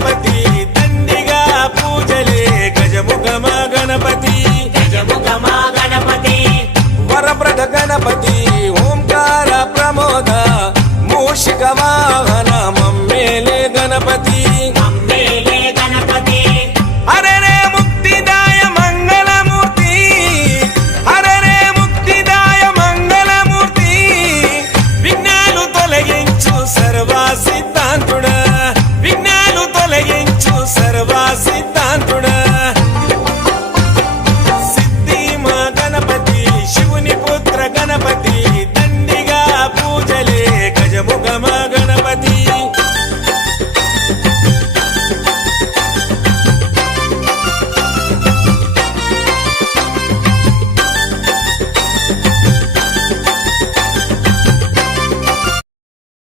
గణపతి దండిగా పూజలే గజముఖమ గణపతి వరప్రద గణపతి ఓంకార ప్రమోద మూషిక వాహన మమ్మేలే గణపతి హరరే ముక్తిదాయ మంగళమూర్తి హరరే ముక్తిదాయ మంగళమూర్తి విఘ్నాలు తొలగించు సర్వసిద్ధ